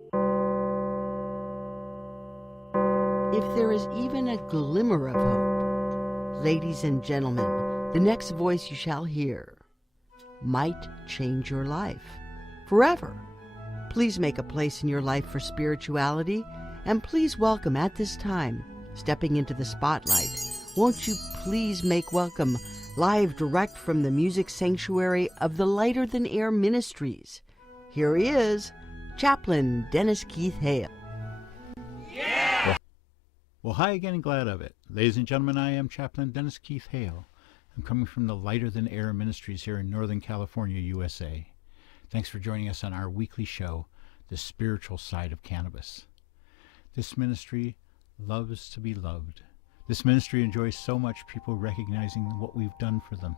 If there is even a glimmer of hope, ladies and gentlemen, the next voice you shall hear might change your life forever. Please make a place in your life for spirituality, and please welcome at this time, stepping into the spotlight, won't you please make welcome, live direct from the music sanctuary of the Lighter Than Air Ministries. Here he is, Chaplain Dennis Keith Hale. Well, hi again and glad of it. Ladies and gentlemen, I am Chaplain Dennis Keith Hale. I'm coming from the Lighter Than Air Ministries here in Northern California, USA. Thanks for joining us on our weekly show, The Spiritual Side of Cannabis. This ministry loves to be loved. This ministry enjoys so much people recognizing what we've done for them.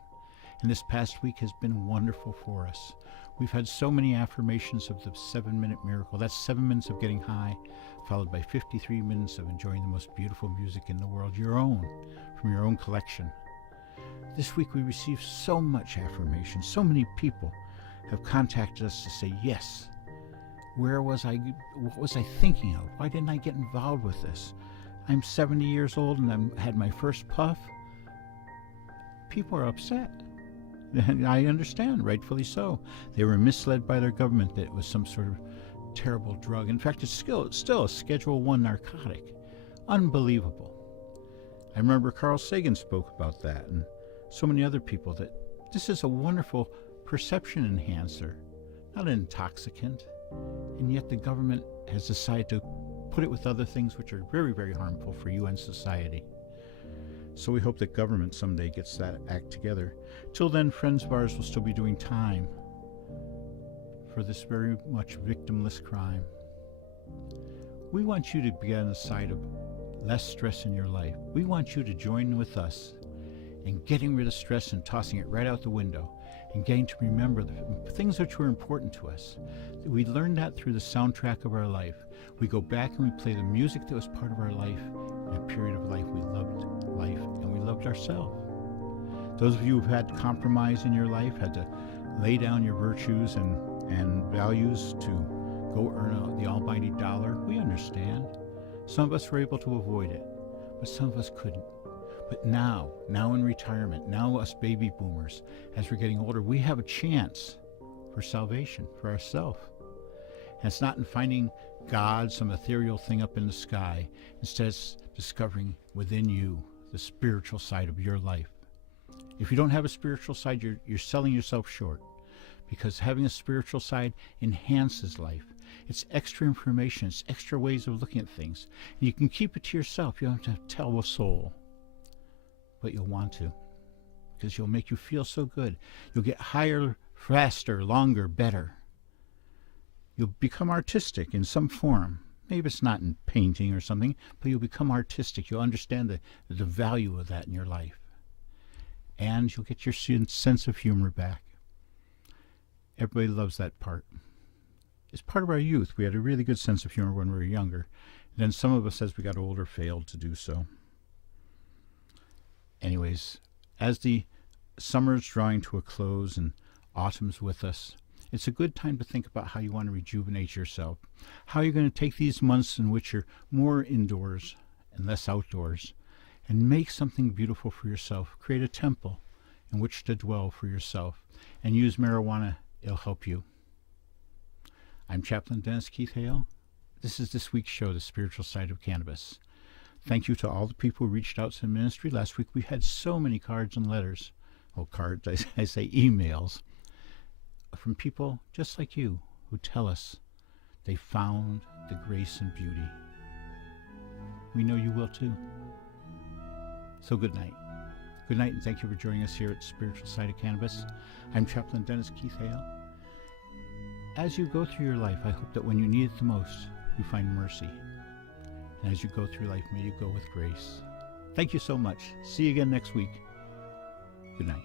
And this past week has been wonderful for us. We've had so many affirmations of the 7-minute miracle. That's 7 minutes of getting high, followed by 53 minutes of enjoying the most beautiful music in the world, your own, from your own collection. This week we received so much affirmation. So many people have contacted us to say, yes, where was I? What was I thinking of? Why didn't I get involved with this? I'm 70 years old and I had my first puff. People are upset. And I understand, rightfully so. They were misled by their government that it was some sort of terrible drug. In fact, it's still a Schedule I narcotic. Unbelievable. I remember Carl Sagan spoke about that, and so many other people, that this is a wonderful perception enhancer, not an intoxicant. And yet the government has decided to put it with other things which are very, very harmful for you and society. So we hope that government someday gets that act together. Till then, friends of ours will still be doing time for this very much victimless crime. We want you to be on the side of less stress in your life. We want you to join with us in getting rid of stress and tossing it right out the window, and getting to remember the things which were important to us. We learned that through the soundtrack of our life. We go back and we play the music that was part of our life. In a period of life, we loved life and we loved ourselves. Those of you who've had compromise in your life, had to lay down your virtues and values to go earn the almighty dollar, we understand. Some of us were able to avoid it, but some of us couldn't. But now in retirement, now us baby boomers, as we're getting older, we have a chance for salvation for ourselves. And it's not in finding God, some ethereal thing up in the sky. Instead, it's discovering within you the spiritual side of your life. If you don't have a spiritual side, you're selling yourself short, because having a spiritual side enhances life. It's extra information. It's extra ways of looking at things. And you can keep it to yourself. You don't have to tell a soul. But you'll want to, because you'll make you feel so good. You'll get higher, faster, longer, better. You'll become artistic in some form. Maybe it's not in painting or something, but you'll become artistic. You'll understand the value of that in your life. And you'll get your sense of humor back. Everybody loves that part. It's part of our youth. We had a really good sense of humor when we were younger. Then some of us, as we got older, failed to do so. Anyways, as the summer's drawing to a close and autumn's with us, it's a good time to think about how you want to rejuvenate yourself, how you're going to take these months in which you're more indoors and less outdoors, and make something beautiful for yourself. Create a temple in which to dwell for yourself, and use marijuana. It'll help you. I'm Chaplain Dennis Keith Hale. This is this week's show, The Spiritual Side of Cannabis. Thank you to all the people who reached out to the ministry. Last week we had so many cards and letters. Oh, cards, I say emails. From people just like you who tell us they found the grace and beauty. We know you will too. So good night. Good night, and thank you for joining us here at Spiritual Side of Cannabis. I'm Chaplain Dennis Keith Hale. As you go through your life, I hope that when you need it the most, you find mercy. And as you go through life, may you go with grace. Thank you so much. See you again next week. Good night.